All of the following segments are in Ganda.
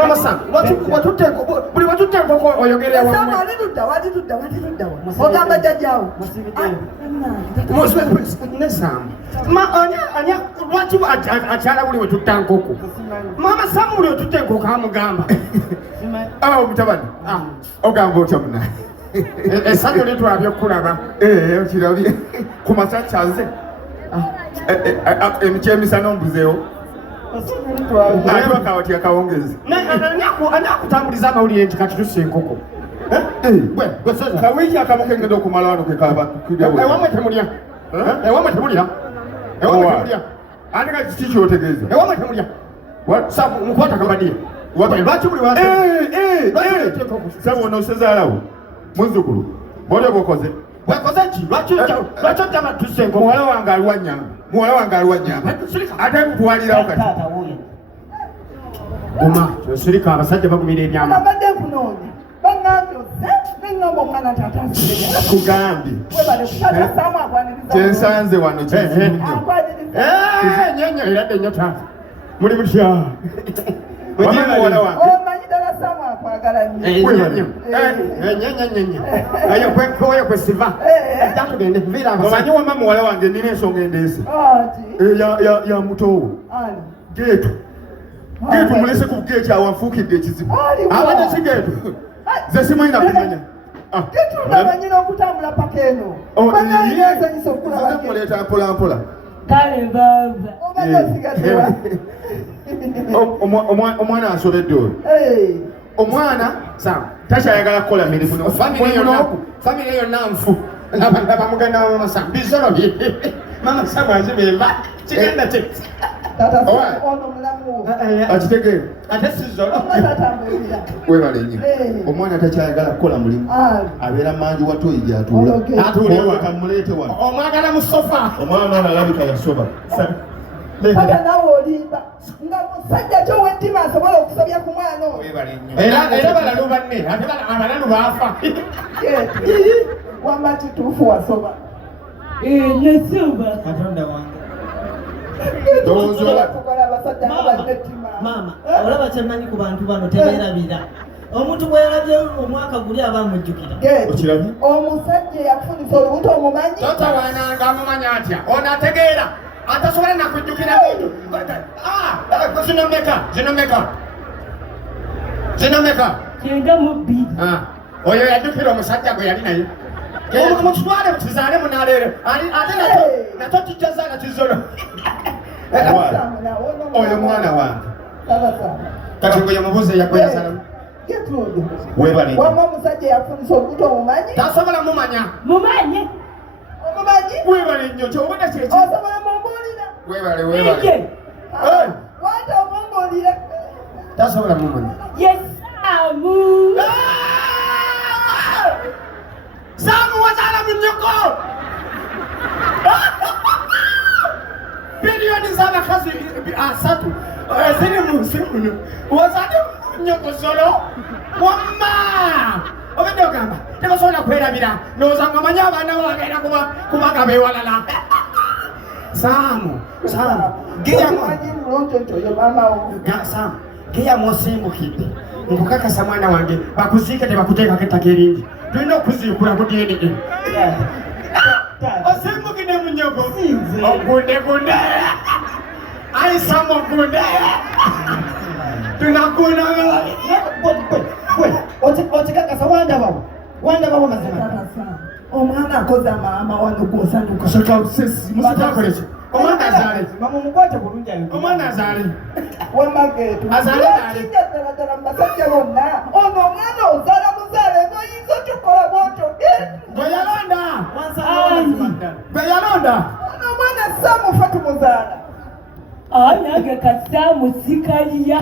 Mama watutte buli watutte nkoko oyogere wa. Sama walitudda. Ogamba jajjawo. Nesam. Anya lwaki akyala buli wetutta nkoko. Mama Sam buli wetutta nkoko amugamba. Mutabani. Ogamba otya muna. Essanyu litwabye okulaba. Okirabye. Ku masacha nze. Emikyemisa n'ombuzeewo. Ate wakawatya kawongezi. Anakutambuliza amawulire nti kati tusse enkoko. Kawiki akamu kengenda okumala wano kekaba kudya bwe. Ewamwe temulya. Ate kati kiki kyotegeeza? Ewamwe temulya. Sabu mukwata kabadiya. Lwaki buli wansi? Sabu ono osezaalawo. Muzzukulu. Bw'olya bw'okoze. Bw'okoze ki? Lwaki ojjama tusse enkoko? Muwala wange aliwa nnyamba. Ate nkutwalirawo kati. Guma, osirika abasajja bagumira ebyama. Abadde kunoonya. Bannange n'engamba omwana taata nzire. Kugambye. Webale kutata Samu akwaniriza. Kyensanze wano kizibu nnyo. Nyenye eradde nnyo taata. Muli mutya? Wamwe muwala wange. Omanyi ddala Samu akwagala nnyo. Nyenye. Oyo kwe siva. Ejja tugende kuviira abasajja. Omanyi wamma muwala wange nnina ensonga endeese. Ya mutowo. Geetu. Geetu mulese ku geeti awanfuukidde ekizibu. Abadde si geetu. Ze simanyi na kumanya. Geetu ndabanyina okutambula paka eno. Banayinza okulaba. Muleeta mpola. Kale baba. Obadde sigatewa. Omwana asobedde oyo. Omwana Sam takyayagala kukola mirimu. Famire yonna nfu. Laba mugenda wa Mama Sam. Bisolo bye. Mama Sam azibemba. Kigenda kye. Tata ono mulamu. Akitegeera. Ate sizolo. Tatambulira. Webale nnyo. Omwana takyayagala kukola mulimu. Abeera manji watoyi gy'atuula. Atuulewa. Kamuleete wano. Omwagala mu sofa. Omwana ono alabika yasoba. Paka nawe olimba. Nga musajja kyo w'ettima asobola okusobya ku mwana oyo. Era balalu banne. Ate abalalu baafa. Wamba kituufu wasoba. Nesuba. Katonda wange. Mama, olaba kyemanyi ku bantu bano tebeerabira. Omuntu bwerabye omwaka guli aba amujjukira. Okirabye? Omusajja yakufunisa olubuto omumanyi? Totawaananga amumanya atya. Ono ategeera. Atasobola na kujjukira bintu. Zino meka. Kyenda mu bbiri. Oyo yajjukira omusajja gwe yali naye. Mukitwale mukizaale munaaleere. Ate nakyo kijja zaala kizolo. Oyo mwana wange. Kati ngwe yamubuuza yakwe yazalamu. Webale. Wamma omusajja yakufunisa olubuto omumanyi? Tasobola mumanya. Mumanyi. Omumanyi? Webale nnyo kyobona kyeki. Osobola mumbuulira? Webale. Wante omumbuulire. Tasobola mumanya. Yesamu. Samu wazaala mu nnyoko. Biliyoni z'abakazi 3 ziri mu nsi muno. Wazaale mu nnyoko zolo. Wamma. Obadde ogamba tebasobola kwerabira. Ndowooza ng'omanyi abaana bo bagenda kubagaba ewalala. Samu. Geya mwosimbukidde. Nkukakasa mwana wange bakuziike tebakuteekako ettaka eringi. Tulina okuziikula ku DNA. Osimbukidde mu nnyoko. Ogunde. Ayi Samu ogunde. Tunakunanga. Otikakasa wandabawo mazima. Omwana akoze amawano g'osanuka. Musitakoleki. Omwana azaale. Mama mukwate bulungi ayo. Omwana azaale. Wamageetu. Azaale naale. Kijja ddala mu basajja bonna. Ono omwana ozaala muzaale ng'oyinza okikola bw'otyo. Gwe yalonda. Gwe yalonda. Ono omwana Samu ffe tumuzaala. Nange ka Samu sikaliya.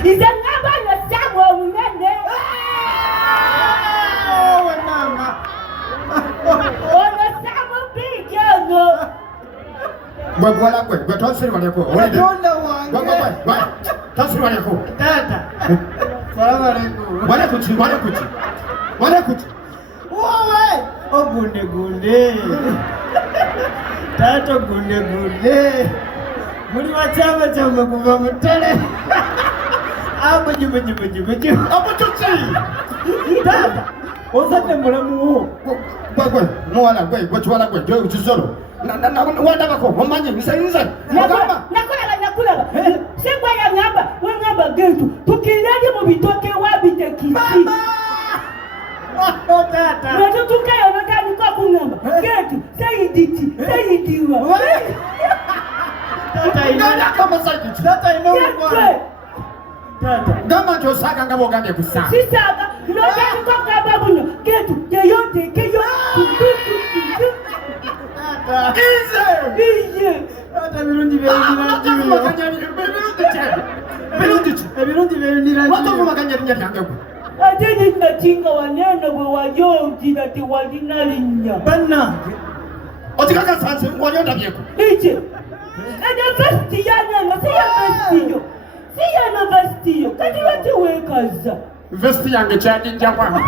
Nze ngamba nga Samu omunene. Ono Samu bigi ono. Gwe tonsiriwalyeko. Katonda wange. Tonsiriwalyeko. Taata. Salamu alaikum. Wale kuti. Wowe. Ogunde. Taata gunde. Muli wakyama kyama kuva mu ttale. Buju. Abutuki. Tata. Ozadde mulamu. Gwe muwala gwe twala gwe gwe kizolo. Wandabako omanyi nze. Ogamba. Nakulaba. Sengwa ya ngamba, wangamba getu. Tukiradi mu bitoke wabite kisi. Tata. Ndio tukayo natani kwa kungamba. Getu, sayidiwa. Tata ina. Ngana kama sayidi. Tata ina kwa. Tata. Gamba ndio saka ngabo gambye kusanga. Sisaka, natani kwa ngamba bunyo. Getu, yeyote keyo. Tata. Ize. Tata birungi by'endira ebirungi by'endira ate ninnakinga wanene bwe wajongira tewalina linnya bannange otikakasanze wanyondabyeko eki university yananga si university yo kati lwaki weekaza vesti yange kyajijjakwa